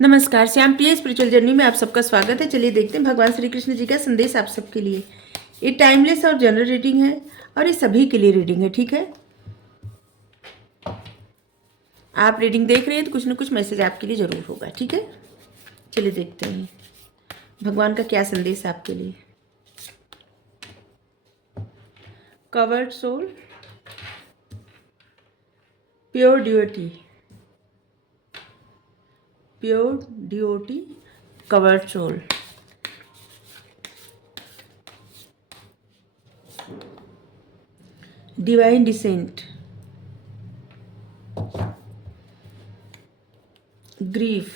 नमस्कार, श्याम प्रिय spiritual journey में आप सबका स्वागत है। चलिए देखते हैं भगवान श्री कृष्ण जी का संदेश आप सबके लिए। ये टाइमलेस और जनरल रीडिंग है और ये सभी के लिए रीडिंग है, ठीक है। आप रीडिंग देख रहे हैं तो कुछ ना कुछ मैसेज आपके लिए जरूर होगा, ठीक है। चलिए देखते हैं भगवान का क्या संदेश आपके लिए। Coward soul, pure duty, pure duty, coward soul. Divine descent, grief.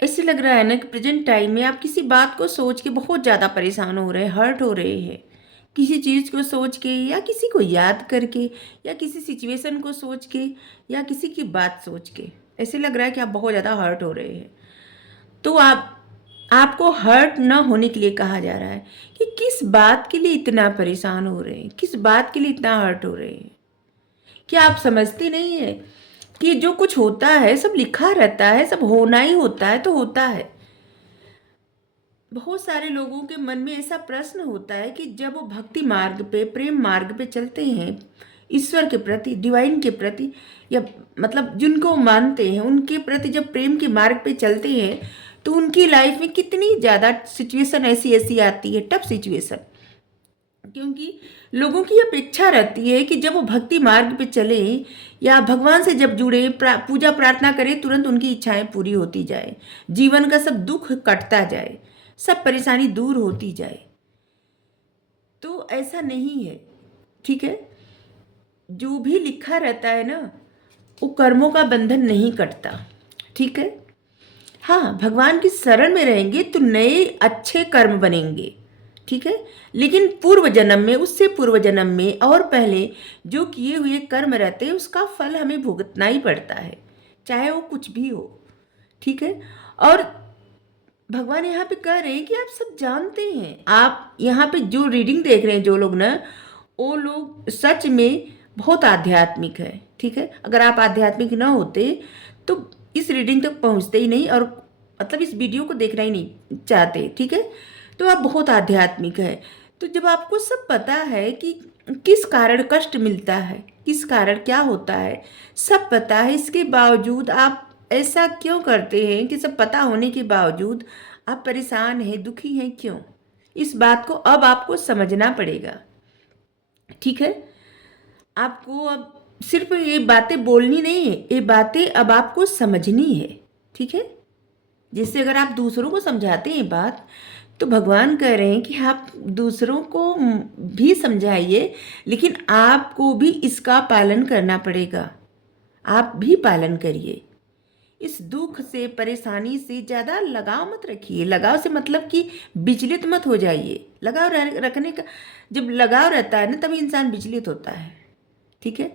ऐसे लग रहा है ना कि प्रेजेंट टाइम में आप किसी बात को सोच के बहुत ज़्यादा परेशान हो रहे हैं, हर्ट हो रहे हैं, किसी चीज़ को सोच के या किसी को याद करके या किसी सिचुएशन को सोच के या किसी की बात सोच के। ऐसे लग रहा है कि आप बहुत ज़्यादा हर्ट हो रहे हैं। तो आपको हर्ट ना होने के लिए कहा जा रहा है कि किस बात के लिए इतना परेशान हो रहे हैं, किस बात के लिए इतना हर्ट हो रहे हैं। क्या आप समझते नहीं है कि जो कुछ होता है सब लिखा रहता है, सब होना ही होता है तो होता है। बहुत सारे लोगों के मन में ऐसा प्रश्न होता है कि जब वो भक्ति मार्ग पे, प्रेम मार्ग पे चलते हैं, ईश्वर के प्रति, डिवाइन के प्रति, या मतलब जिनको मानते हैं उनके प्रति जब प्रेम के मार्ग पे चलते हैं तो उनकी लाइफ में कितनी ज़्यादा सिचुएशन ऐसी ऐसी आती है, टफ सिचुएशन। क्योंकि लोगों की अपेक्षा रहती है कि जब वो भक्ति मार्ग पे चले या भगवान से जब जुड़े, पूजा प्रार्थना करें, तुरंत उनकी इच्छाएं पूरी होती जाए, जीवन का सब दुख कटता जाए, सब परेशानी दूर होती जाए। तो ऐसा नहीं है, ठीक है। जो भी लिखा रहता है ना, वो कर्मों का बंधन नहीं कटता, ठीक है। हाँ, भगवान की शरण में रहेंगे तो नए अच्छे कर्म बनेंगे, ठीक है। लेकिन पूर्व जन्म में, उससे पूर्व जन्म में और पहले जो किए हुए कर्म रहते हैं उसका फल हमें भुगतना ही पड़ता है, चाहे वो कुछ भी हो, ठीक है। और भगवान यहाँ पे कह रहे हैं कि आप सब जानते हैं, आप यहाँ पे जो रीडिंग देख रहे हैं जो लोग ना, वो लोग सच में बहुत आध्यात्मिक है, ठीक है। अगर आप आध्यात्मिक ना होते तो इस रीडिंग तक पहुँचते ही नहीं, और मतलब इस वीडियो को देखना ही नहीं चाहते, ठीक है। तो आप बहुत आध्यात्मिक है। तो जब आपको सब पता है कि किस कारण कष्ट मिलता है, किस कारण क्या होता है, सब पता है, इसके बावजूद आप ऐसा क्यों करते हैं कि सब पता होने के बावजूद आप परेशान हैं, दुखी हैं, क्यों? इस बात को अब आपको समझना पड़ेगा, ठीक है। आपको अब सिर्फ ये बातें बोलनी नहीं है, ये बातें अब आपको समझनी है, ठीक है। जैसे अगर आप दूसरों को समझाते हैं बात, तो भगवान कह रहे हैं कि आप दूसरों को भी समझाइए, लेकिन आपको भी इसका पालन करना पड़ेगा। आप भी पालन करिए। इस दुख से, परेशानी से ज़्यादा लगाव मत रखिए। लगाव से मतलब कि विचलित मत हो जाइए। लगाव रखने का, जब लगाव रहता है ना तभी इंसान विचलित होता है, ठीक है।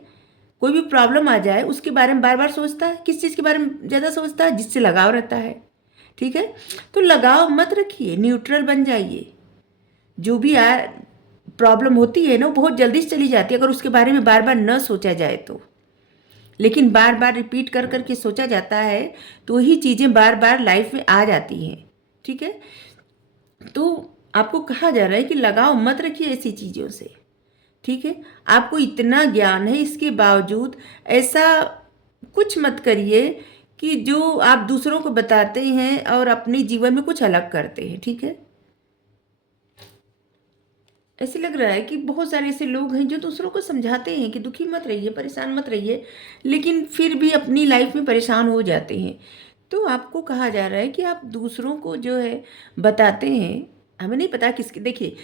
कोई भी प्रॉब्लम आ जाए उसके बारे में बार बार सोचता है। किस चीज़ के बारे में ज़्यादा सोचता है? जिससे लगाव रहता है, ठीक है। तो लगाव मत रखिए, न्यूट्रल बन जाइए। जो भी प्रॉब्लम होती है ना वो बहुत जल्दी से चली जाती है अगर उसके बारे में बार बार न सोचा जाए तो। लेकिन बार बार रिपीट कर कर के सोचा जाता है तो वही चीज़ें बार बार लाइफ में आ जाती हैं, ठीक है। तो आपको कहा जा रहा है कि लगाव मत रखिए ऐसी चीज़ों से, ठीक है। आपको इतना ज्ञान है, इसके बावजूद ऐसा कुछ मत करिए कि जो आप दूसरों को बताते हैं और अपने जीवन में कुछ अलग करते हैं, ठीक है। ऐसे लग रहा है कि बहुत सारे ऐसे लोग हैं जो दूसरों को समझाते हैं कि दुखी मत रहिए, परेशान मत रहिए, लेकिन फिर भी अपनी लाइफ में परेशान हो जाते हैं। तो आपको कहा जा रहा है कि आप दूसरों को जो है बताते हैं। हमें नहीं पता किसके, देखिए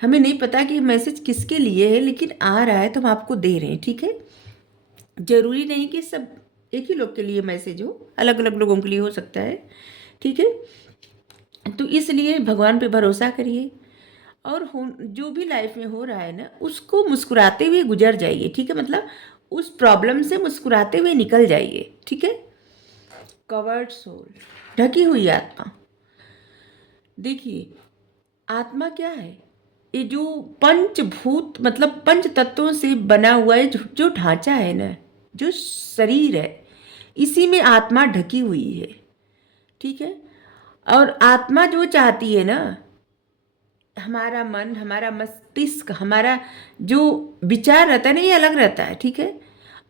हमें नहीं पता कि मैसेज किसके लिए है, लेकिन आ रहा है तो हम आपको दे रहे हैं, ठीक है। जरूरी नहीं कि सब एक ही लोग के लिए मैसेज हो, अलग अलग लोगों के लिए हो सकता है, ठीक है। तो इसलिए भगवान पे भरोसा करिए और जो भी लाइफ में हो रहा है ना उसको मुस्कुराते हुए गुजर जाइए, ठीक है। मतलब उस प्रॉब्लम से मुस्कुराते हुए निकल जाइए, ठीक है। कवर्ड सोल, ढकी हुई आत्मा। देखिए आत्मा क्या है? ये जो पंचभूत मतलब पंच तत्वों से बना हुआ है जो ढांचा है ना, जो शरीर है, इसी में आत्मा ढकी हुई है। ठीक है। और आत्मा जो चाहती है ना, हमारा मन, हमारा मस्तिष्क, हमारा जो विचार रहता है ना, ये अलग रहता है। ठीक है।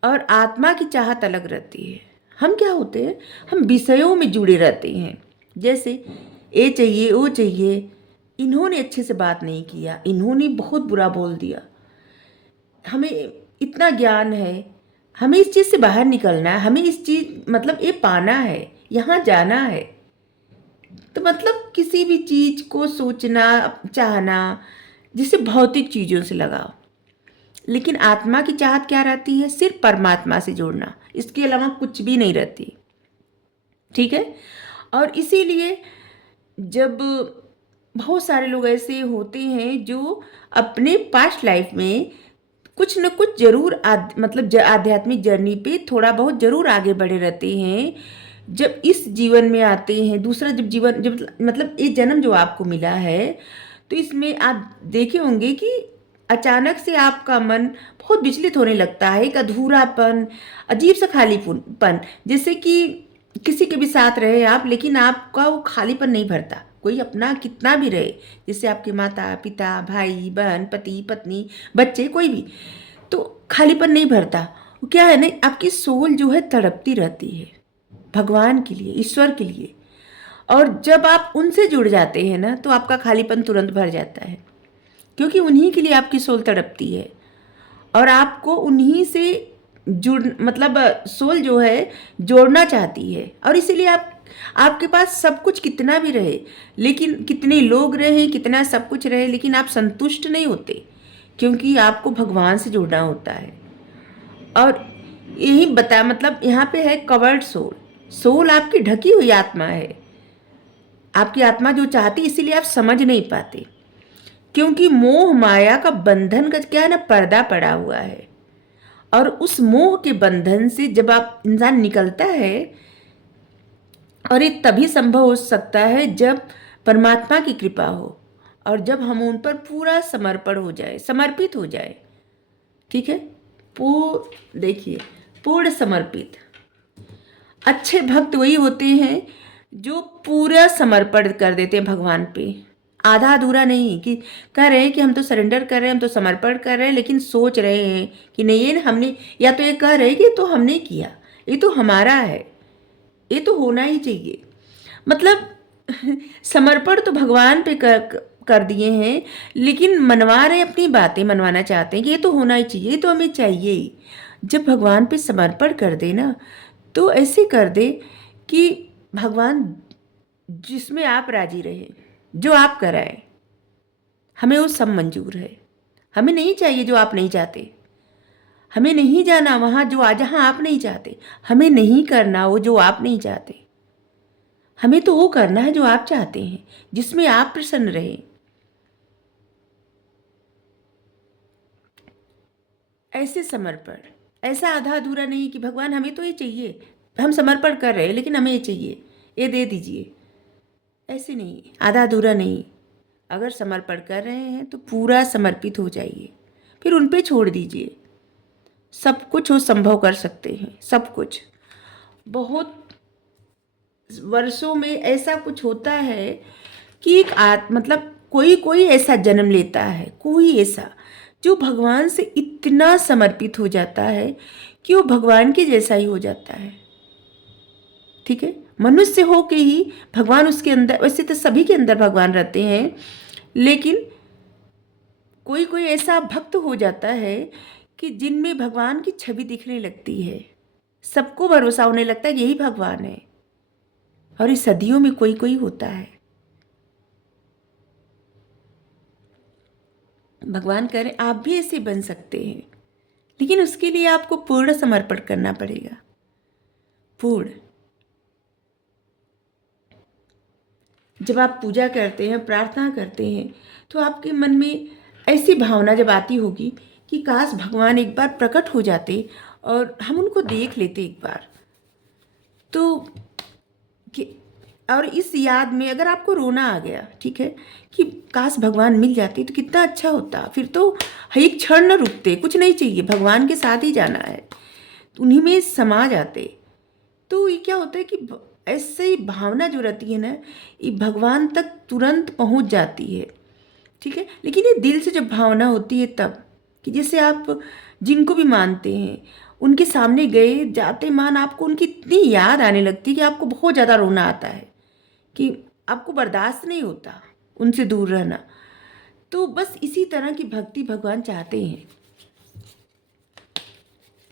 और आत्मा की चाहत अलग रहती है। हम क्या होते हैं, हम विषयों में जुड़े रहते हैं। जैसे ये चाहिए, वो चाहिए, इन्होंने अच्छे से बात नहीं किया, इन्होंने बहुत बुरा बोल दिया, हमें इतना ज्ञान है, हमें इस चीज़ से बाहर निकलना है, हमें इस चीज़ मतलब ये पाना है, यहाँ जाना है। तो मतलब किसी भी चीज़ को सोचना, चाहना, जिसे भौतिक चीज़ों से लगाओ। लेकिन आत्मा की चाहत क्या रहती है, सिर्फ परमात्मा से जोड़ना, इसके अलावा कुछ भी नहीं रहती। ठीक है। और इसीलिए जब बहुत सारे लोग ऐसे होते हैं जो अपने पास्ट लाइफ में कुछ न कुछ जरूर मतलब आध्यात्मिक जर्नी पे थोड़ा बहुत जरूर आगे बढ़े रहते हैं, जब इस जीवन में आते हैं, दूसरा जब जीवन, जब मतलब ये जन्म जो आपको मिला है, तो इसमें आप देखे होंगे कि अचानक से आपका मन बहुत विचलित होने लगता है, एक अधूरापन, अजीब सा खालीपन, जैसे कि किसी के भी साथ रहे आप, लेकिन आपका वो खालीपन नहीं भरता। कोई अपना कितना भी रहे, जैसे आपके माता पिता, भाई बहन, पति पत्नी, बच्चे, कोई भी, तो खालीपन नहीं भरता। वो क्या है ना, आपकी सोल जो है तड़पती रहती है भगवान के लिए, ईश्वर के लिए। और जब आप उनसे जुड़ जाते हैं ना, तो आपका खालीपन तुरंत भर जाता है, क्योंकि उन्हीं के लिए आपकी सोल तड़पती है। और आपको उन्हीं से जुड़ मतलब सोल जो है जोड़ना चाहती है। और इसीलिए आपके पास सब कुछ कितना भी रहे, लेकिन कितने लोग रहे, कितना सब कुछ रहे, लेकिन आप संतुष्ट नहीं होते, क्योंकि आपको भगवान से जुड़ना होता है। और यही बता मतलब यहाँ पे है कवर्ड सोल। सोल आपकी ढकी हुई आत्मा है, आपकी आत्मा जो चाहती, इसीलिए आप समझ नहीं पाते, क्योंकि मोह माया का बंधन का क्या है ना, पर्दा पड़ा हुआ है। और उस मोह के बंधन से जब आप इंसान निकलता है, और ये तभी संभव हो सकता है जब परमात्मा की कृपा हो, और जब हम उन पर पूरा समर्पण हो जाए, समर्पित हो जाए। ठीक है। देखिए, पूर्ण समर्पित। अच्छे भक्त वही होते हैं जो पूरा समर्पण कर देते हैं भगवान पे, आधा अधूरा नहीं, कि कह रहे हैं कि हम तो सरेंडर कर रहे हैं, हम तो समर्पण कर रहे हैं, लेकिन सोच रहे हैं कि नहीं, ये हमने, या तो ये कह रहे हैं कि तो हमने किया, ये तो हमारा है, ये तो होना ही चाहिए। मतलब समर्पण तो भगवान पे कर दिए हैं, लेकिन मनवा रहे, अपनी बातें मनवाना चाहते हैं कि ये तो होना ही चाहिए, ये तो हमें चाहिए ही। जब भगवान पे समर्पण कर दे ना, तो ऐसे कर दे कि भगवान जिसमें आप राजी रहे, जो आप कराए, हमें वो सब मंजूर है। हमें नहीं चाहिए जो आप नहीं चाहते, हमें नहीं जाना वहाँ जहाँ आप नहीं चाहते, हमें नहीं करना वो जो आप नहीं चाहते, हमें तो वो करना है जो आप चाहते हैं, जिसमें आप प्रसन्न रहे। ऐसे समर्पण, ऐसा आधा अधूरा नहीं कि भगवान हमें तो ये चाहिए, हम समर्पण कर रहे हैं, लेकिन हमें ये चाहिए, ये दे दीजिए। ऐसे नहीं, आधा अधूरा नहीं। अगर समर्पण कर रहे हैं तो पूरा समर्पित हो जाइए, फिर उन पे छोड़ दीजिए। सब कुछ वो संभव कर सकते हैं, सब कुछ। बहुत वर्षों में ऐसा कुछ होता है कि एक मतलब कोई ऐसा जन्म लेता है, कोई ऐसा जो भगवान से इतना समर्पित हो जाता है कि वो भगवान के जैसा ही हो जाता है। ठीक है। मनुष्य हो के ही भगवान उसके अंदर, वैसे तो सभी के अंदर भगवान रहते हैं, लेकिन कोई ऐसा भक्त हो जाता है कि जिनमें भगवान की छवि दिखने लगती है, सबको भरोसा होने लगता है यही भगवान है। और इस सदियों में कोई होता है। भगवान करें आप भी ऐसे बन सकते हैं, लेकिन उसके लिए आपको पूर्ण समर्पण करना पड़ेगा, पूर्ण। जब आप पूजा करते हैं, प्रार्थना करते हैं, तो आपके मन में ऐसी भावना जब आती होगी कि काश भगवान एक बार प्रकट हो जाते और हम उनको देख लेते एक बार, तो कि और इस याद में अगर आपको रोना आ गया, ठीक है, कि काश भगवान मिल जाते तो कितना अच्छा होता, फिर तो एक क्षण न रुकते, कुछ नहीं चाहिए, भगवान के साथ ही जाना है, तो उन्हीं में समा जाते। तो ये क्या होता है कि ऐसे ही भावना जो रहती है ना, ये भगवान तक तुरंत पहुंच जाती है, ठीक है। लेकिन ये दिल से जब भावना होती है तब, कि जैसे आप जिनको भी मानते हैं उनके सामने गए जाते मान आपको उनकी इतनी याद आने लगती है कि आपको बहुत ज़्यादा रोना आता है, कि आपको बर्दाश्त नहीं होता उनसे दूर रहना। तो बस इसी तरह की भक्ति भगवान चाहते हैं।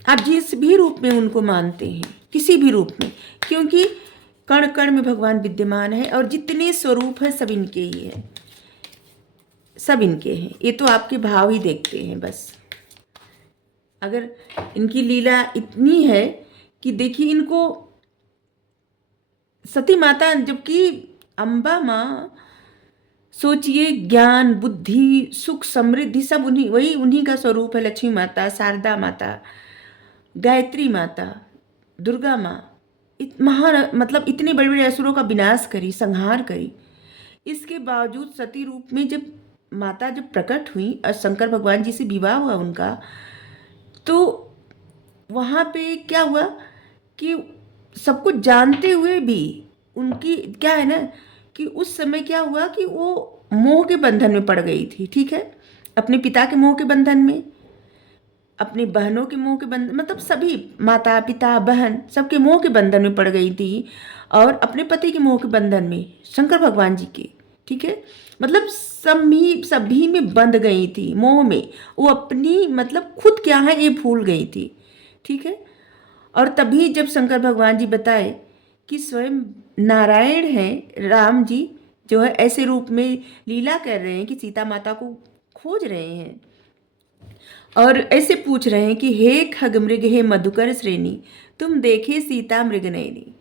आप जिस भी रूप में उनको मानते हैं, किसी भी रूप में, क्योंकि कण कण में भगवान विद्यमान है और जितने स्वरूप है सब इनके ही है, सब इनके हैं। ये तो आपके भाव ही देखते हैं बस। अगर इनकी लीला इतनी है कि देखिए, इनको सती माता, जबकि अम्बा माँ, सोचिए ज्ञान बुद्धि सुख समृद्धि सब उन्हीं का स्वरूप है। लक्ष्मी माता, शारदा माता, गायत्री माता, दुर्गा माँ, महान मतलब इतने बड़े बड़े असुरों का विनाश करी, संहार करी। इसके बावजूद सती रूप में जब माता जब प्रकट हुई और शंकर भगवान जी से विवाह हुआ उनका, तो वहाँ पे क्या हुआ कि सब कुछ जानते हुए भी उनकी क्या है ना, कि उस समय क्या हुआ कि वो मोह के बंधन में पड़ गई थी, ठीक है। अपने पिता के मोह के बंधन में, अपनी बहनों के मोह के बंधन, मतलब सभी माता पिता बहन सबके मोह के बंधन में पड़ गई थी, और अपने पति के मोह के बंधन में, शंकर भगवान जी के, ठीक है। मतलब सभी में बंध गई थी मोह में। वो अपनी मतलब खुद क्या है ये भूल गई थी, ठीक है। और तभी जब शंकर भगवान जी बताए कि स्वयं नारायण हैं, राम जी जो है ऐसे रूप में लीला कर रहे हैं कि सीता माता को खोज रहे हैं और ऐसे पूछ रहे हैं कि हे खग मृग हे मधुकर श्रेणी, तुम देखे सीता मृग नयनी।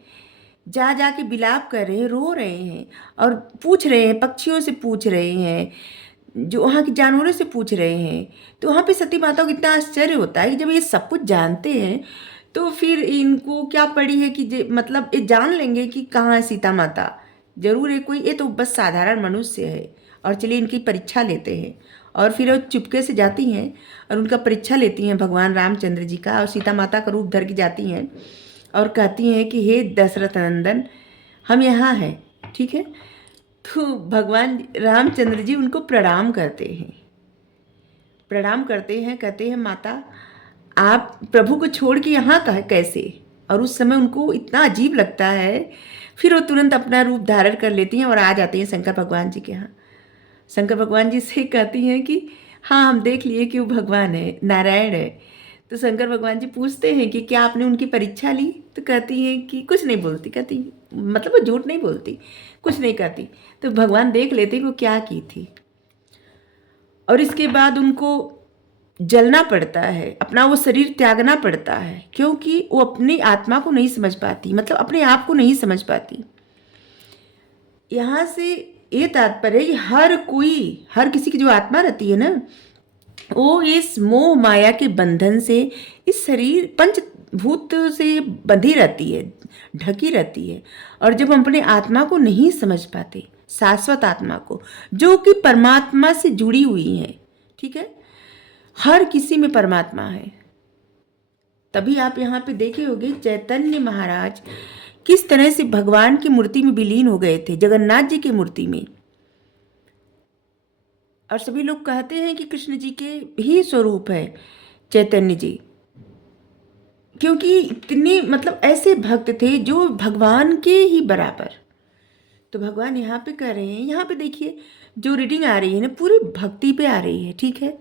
जा जा के बिलाप कर रहे हैं, रो रहे हैं और पूछ रहे हैं, पक्षियों से पूछ रहे हैं, जो वहाँ के जानवरों से पूछ रहे हैं। तो वहाँ पे सती माता को इतना आश्चर्य होता है कि जब ये सब कुछ जानते हैं तो फिर इनको क्या पड़ी है कि मतलब ये जान लेंगे कि कहाँ है सीता माता। जरूर है कोई, ये तो बस साधारण मनुष्य है। और चलिए इनकी परीक्षा लेते हैं। और फिर वो चुपके से जाती हैं और उनका परीक्षा लेती हैं भगवान रामचंद्र जी का, और सीता माता का रूप धर के जाती हैं और कहती हैं कि हे दशरथ नंदन, हम यहाँ हैं, ठीक है। तो भगवान रामचंद्र जी उनको प्रणाम करते हैं, प्रणाम करते हैं, कहते हैं माता आप प्रभु को छोड़ के यहाँ का कैसे। और उस समय उनको इतना अजीब लगता है, फिर वो तुरंत अपना रूप धारण कर लेती हैं और आ जाती हैं शंकर भगवान जी के यहाँ। शंकर भगवान जी से कहती हैं कि हाँ हम देख लिए कि वो भगवान है, नारायण है। तो शंकर भगवान जी पूछते हैं कि क्या आपने उनकी परीक्षा ली। तो कहती हैं कि कुछ नहीं बोलती, कहती मतलब वो झूठ नहीं बोलती, कुछ नहीं कहती। तो भगवान देख लेते कि वो क्या की थी। और इसके बाद उनको जलना पड़ता है, अपना वो शरीर त्यागना पड़ता है, क्योंकि वो अपनी आत्मा को नहीं समझ पाती, मतलब अपने आप को नहीं समझ पाती। यहाँ से ये तात्पर्य है कि हर किसी की जो आत्मा रहती है ना, वो इस मोह माया के बंधन से, इस शरीर पंचभूत से बंधी रहती है, ढकी रहती है। और जब हम अपने आत्मा को नहीं समझ पाते, शाश्वत आत्मा को जो कि परमात्मा से जुड़ी हुई है, ठीक है, हर किसी में परमात्मा है। तभी आप यहाँ पे देखे होंगे चैतन्य महाराज किस तरह से भगवान की मूर्ति में विलीन हो गए थे, जगन्नाथ जी की मूर्ति में। और सभी लोग कहते हैं कि कृष्ण जी के ही स्वरूप है चैतन्य जी, क्योंकि इतने मतलब ऐसे भक्त थे जो भगवान के ही बराबर। तो भगवान यहाँ पे कह रहे हैं, यहाँ पे देखिए जो रीडिंग आ रही है ना, पूरी भक्ति पे आ रही है, ठीक है।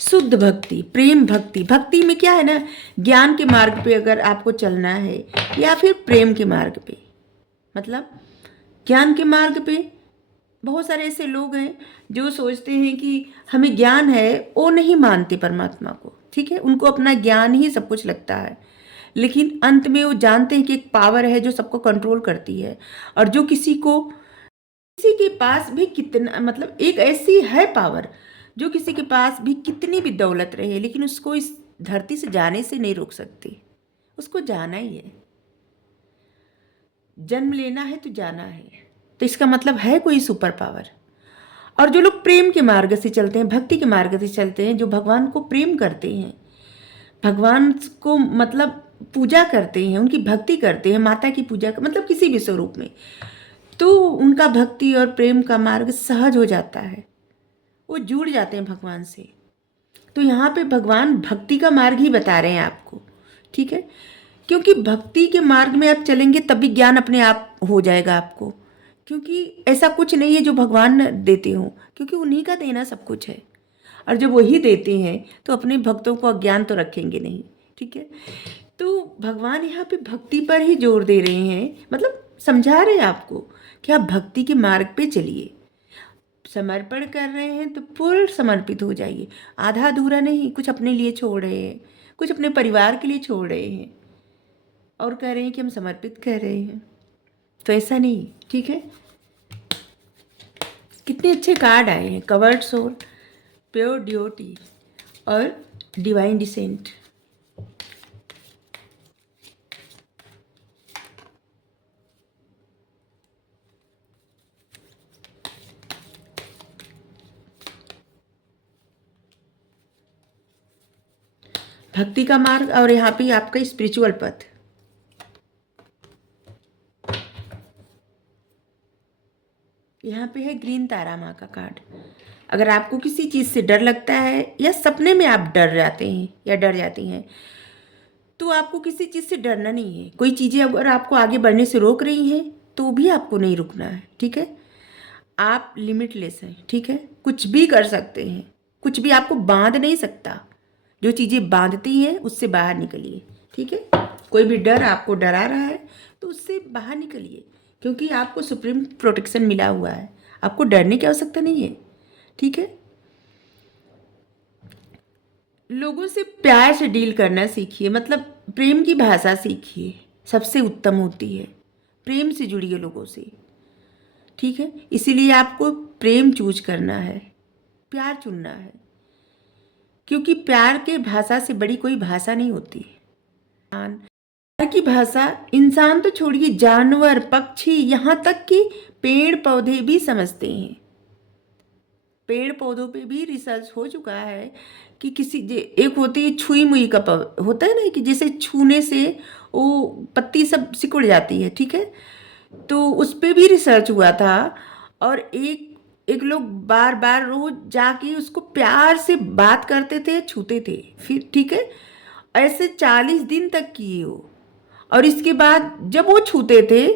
शुद्ध भक्ति, प्रेम भक्ति। भक्ति में क्या है ना, ज्ञान के मार्ग पे अगर आपको चलना है या फिर प्रेम के मार्ग पे, मतलब ज्ञान के मार्ग पे बहुत सारे ऐसे लोग हैं जो सोचते हैं कि हमें ज्ञान है, वो नहीं मानते परमात्मा को, ठीक है। उनको अपना ज्ञान ही सब कुछ लगता है, लेकिन अंत में वो जानते हैं कि एक पावर है जो सबको कंट्रोल करती है। और जो किसी के पास भी कितना, मतलब एक ऐसी है पावर जो किसी के पास भी कितनी भी दौलत रहे, लेकिन उसको इस धरती से जाने से नहीं रोक सकती। उसको जाना ही है, जन्म लेना है तो जाना है। तो इसका मतलब है कोई सुपर पावर। और जो लोग प्रेम के मार्ग से चलते हैं, भक्ति के मार्ग से चलते हैं, जो भगवान को प्रेम करते हैं, भगवान को मतलब पूजा करते हैं, उनकी भक्ति करते हैं, माता की पूजा मतलब किसी भी स्वरूप में, तो उनका भक्ति और प्रेम का मार्ग सहज हो जाता है, वो जुड़ जाते हैं भगवान से। तो यहाँ पे भगवान भक्ति का मार्ग ही बता रहे हैं आपको, ठीक है, क्योंकि भक्ति के मार्ग में आप चलेंगे तभी ज्ञान अपने आप हो जाएगा आपको, क्योंकि ऐसा कुछ नहीं है जो भगवान देते हों, क्योंकि उन्हीं का देना सब कुछ है, और जब वही देते हैं तो अपने भक्तों को अज्ञान तो रखेंगे नहीं, ठीक है। तो भगवान यहाँ पे भक्ति पर ही जोर दे रहे हैं, मतलब समझा रहे हैं आपको कि आप भक्ति के मार्ग पे चलिए, समर्पण कर रहे हैं तो पूर्ण समर्पित हो जाइए, आधा अधूरा नहीं, कुछ अपने लिए छोड़ रहे हैं, कुछ अपने परिवार के लिए छोड़ रहे हैं और कह रहे हैं कि हम समर्पित कर रहे हैं, तो ऐसा नहीं, ठीक है। कितने अच्छे कार्ड आए हैं, कवर्ड सोल, प्योर ड्यूटी और डिवाइन डिसेंट। भक्ति का मार्ग और यहाँ पे आपका स्पिरिचुअल पथ। यहाँ पे है ग्रीन तारा माँ का कार्ड। अगर आपको किसी चीज़ से डर लगता है या सपने में आप डर जाते हैं या डर जाती हैं, तो आपको किसी चीज़ से डरना नहीं है। कोई चीज़ें अगर आपको आगे बढ़ने से रोक रही हैं तो भी आपको नहीं रुकना है, ठीक है। आप लिमिटलेस हैं, ठीक है, कुछ भी कर सकते हैं, कुछ भी आपको बांध नहीं सकता। जो चीज़ें बांधती हैं उससे बाहर निकलिए, ठीक है। कोई भी डर आपको डरा रहा है तो उससे बाहर निकलिए, क्योंकि आपको सुप्रीम प्रोटेक्शन मिला हुआ है, आपको डरने की आवश्यकता नहीं है, ठीक है। लोगों से प्यार से डील करना सीखिए, मतलब प्रेम की भाषा सीखिए, सबसे उत्तम होती है। प्रेम से जुड़िए लोगों से, ठीक है। इसीलिए आपको प्रेम चूज करना है, प्यार चुनना है, क्योंकि प्यार के भाषा से बड़ी कोई भाषा नहीं होती। प्यार की भाषा इंसान तो छोड़िए, जानवर, पक्षी, यहाँ तक कि पेड़ पौधे भी समझते हैं। पेड़ पौधों पे भी रिसर्च हो चुका है कि एक होती है छुई मुई का होता है ना, कि जैसे छूने से वो पत्ती सब सिकुड़ जाती है, ठीक है। तो उस पे भी रिसर्च हुआ था, और एक लोग बार बार रोज जाके उसको प्यार से बात करते थे, छूते थे, फिर ठीक है, ऐसे 40 दिन तक किए वो, और इसके बाद जब वो छूते थे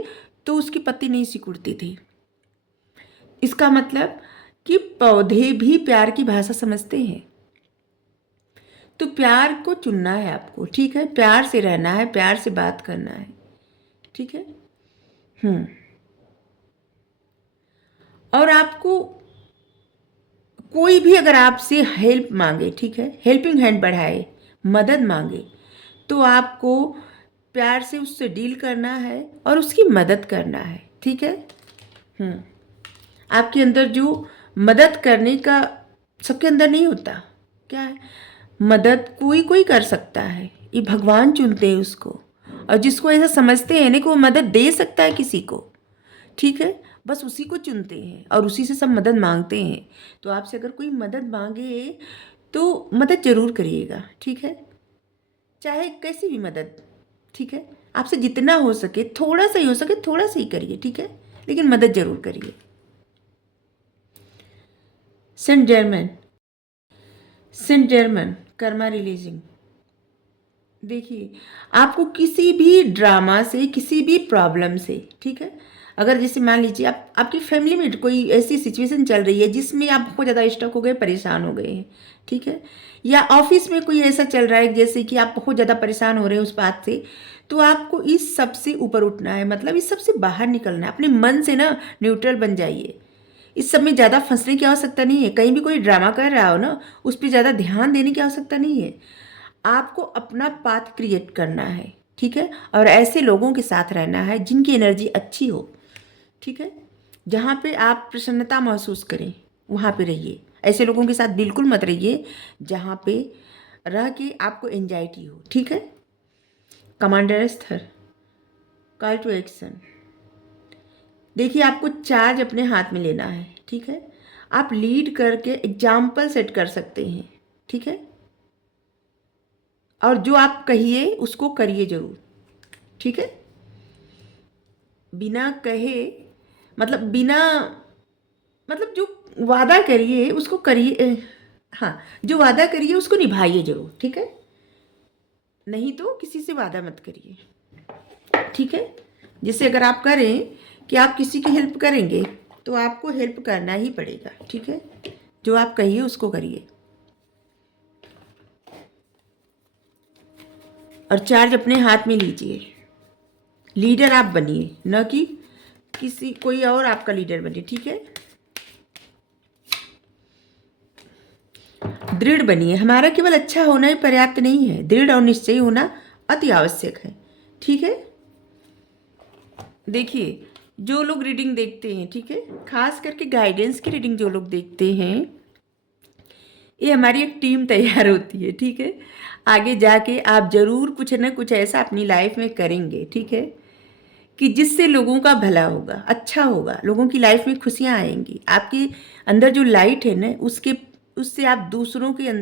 तो उसकी पत्ती नहीं सिकुड़ती थी। इसका मतलब कि पौधे भी प्यार की भाषा समझते हैं। तो प्यार को चुनना है आपको, ठीक है, प्यार से रहना है, प्यार से बात करना है, ठीक है। और आपको कोई भी अगर आपसे हेल्प मांगे, ठीक है, हेल्पिंग हैंड बढ़ाए, मदद मांगे, तो आपको प्यार से उससे डील करना है और उसकी मदद करना है, ठीक है। आपके अंदर जो मदद करने का सबके अंदर नहीं होता, क्या है, मदद कोई कोई कर सकता है, ये भगवान चुनते हैं उसको, और जिसको ऐसा समझते हैं ना कि वो मदद दे सकता है किसी को, ठीक है, बस उसी को चुनते हैं और उसी से सब मदद मांगते हैं। तो आपसे अगर कोई मदद मांगे तो मदद जरूर करिएगा, ठीक है, चाहे कैसी भी मदद, ठीक है, आपसे जितना हो सके, थोड़ा सा ही हो सके थोड़ा सा ही करिए, ठीक है, लेकिन मदद जरूर करिए। Saint Germain karma releasing. देखिए, आपको किसी भी ड्रामा से, किसी भी प्रॉब्लम से, ठीक है, अगर जैसे मान लीजिए आपकी फैमिली में कोई ऐसी सिचुएशन चल रही है जिसमें आप बहुत ज़्यादा स्टक हो गए, परेशान हो गए हैं, ठीक है, या ऑफिस में कोई ऐसा चल रहा है जैसे कि आप बहुत ज़्यादा परेशान हो रहे हैं उस बात से, तो आपको इस सब से ऊपर उठना है, मतलब इस सब से बाहर निकलना है। अपने मन से ना न्यूट्रल बन जाइए, इस सब में ज़्यादा फंसने की आवश्यकता नहीं है। कहीं भी कोई ड्रामा कर रहा हो ना, उस पर ज़्यादा ध्यान देने की आवश्यकता नहीं है। आपको अपना पाथ क्रिएट करना है, ठीक है, और ऐसे लोगों के साथ रहना है जिनकी एनर्जी अच्छी हो, ठीक है, जहाँ पे आप प्रसन्नता महसूस करें वहाँ पे रहिए। ऐसे लोगों के साथ बिल्कुल मत रहिए जहाँ पे रह के आपको एंजाइटी हो, ठीक है। कमांडर स्तर, कॉल टू एक्शन। देखिए, आपको चार्ज अपने हाथ में लेना है, ठीक है, आप लीड करके एग्जाम्पल सेट कर सकते हैं, ठीक है, और जो आप कहिए उसको करिए जरूर, ठीक है। बिना कहे बिना जो वादा करिए उसको करिए। हाँ, जो वादा करिए उसको निभाइए जरूर, ठीक है। नहीं तो किसी से वादा मत करिए, ठीक है। जैसे अगर आप करें कि आप किसी की हेल्प करेंगे तो आपको हेल्प करना ही पड़ेगा, ठीक है। जो आप कहिए उसको करिए। और चार्ज अपने हाथ में लीजिए। लीडर आप बनिए, न कि किसी कोई और आपका लीडर बने, ठीक है। दृढ़ बनिए। हमारा केवल अच्छा होना ही पर्याप्त नहीं है, दृढ़ और निश्चयी होना अति आवश्यक है, ठीक है। देखिए, जो लोग रीडिंग देखते हैं, ठीक है, खास करके गाइडेंस की रीडिंग जो लोग देखते हैं, ये हमारी एक टीम तैयार होती है, ठीक है। आगे जाके आप जरूर कुछ ना कुछ ऐसा अपनी लाइफ में करेंगे, ठीक है, कि जिससे लोगों का भला होगा, अच्छा होगा, लोगों की लाइफ में खुशियाँ आएंगी। आपके अंदर जो लाइट है ना, उससे आप दूसरों के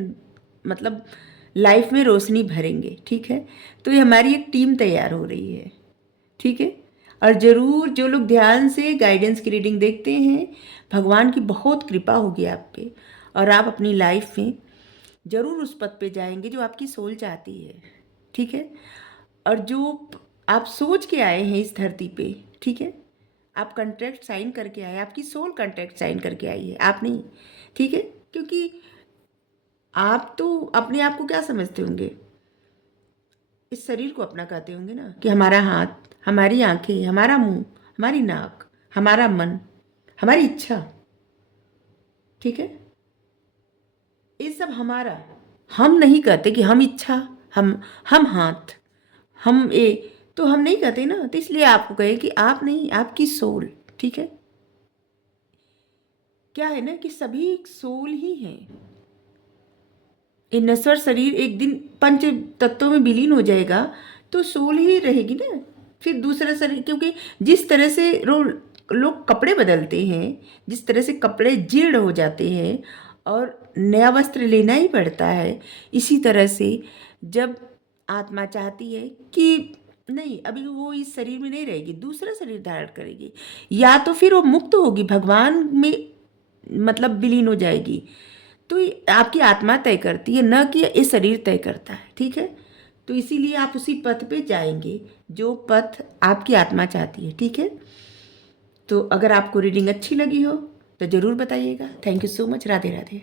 लाइफ में रोशनी भरेंगे, ठीक है। तो ये हमारी एक टीम तैयार हो रही है, ठीक है। और ज़रूर जो लोग ध्यान से गाइडेंस की रीडिंग देखते हैं, भगवान की बहुत कृपा होगी आप पे, और आप अपनी लाइफ में ज़रूर उस पद पे जाएंगे जो आपकी सोल चाहती है, ठीक है। और जो आप सोच के आए हैं इस धरती पे, ठीक है, आप कॉन्ट्रैक्ट साइन करके आए, आपकी सोल कॉन्ट्रैक्ट साइन करके आई है, आप नहीं, ठीक है। क्योंकि आप तो अपने आप को क्या समझते होंगे, इस शरीर को अपना कहते होंगे ना, कि हमारा हाथ, हमारी आंखें, हमारा मुंह, हमारी नाक, हमारा मन, हमारी इच्छा, ठीक है, ये सब हमारा। हम नहीं कहते कि हम इच्छा, हम हाथ, हम ये, तो हम नहीं कहते ना। तो इसलिए आपको कहे कि आप नहीं, आपकी सोल, ठीक है। क्या है ना कि सभी सोल ही हैं। ये नश्वर शरीर एक दिन पंच तत्वों में विलीन हो जाएगा तो सोल ही रहेगी ना। फिर दूसरा शरीर, क्योंकि जिस तरह से लोग कपड़े बदलते हैं, जिस तरह से कपड़े जीर्ण हो जाते हैं और नया वस्त्र लेना ही पड़ता है, इसी तरह से जब आत्मा चाहती है कि नहीं, अभी वो इस शरीर में नहीं रहेगी, दूसरा शरीर धारण करेगी, या तो फिर वो मुक्त होगी, भगवान में विलीन हो जाएगी, तो ये आपकी आत्मा तय करती है, न कि ये शरीर तय करता है, ठीक है। तो इसीलिए आप उसी पथ पे जाएंगे जो पथ आपकी आत्मा चाहती है, ठीक है। तो अगर आपको रीडिंग अच्छी लगी हो तो ज़रूर बताइएगा। Thank you so much. Radhe Radhe.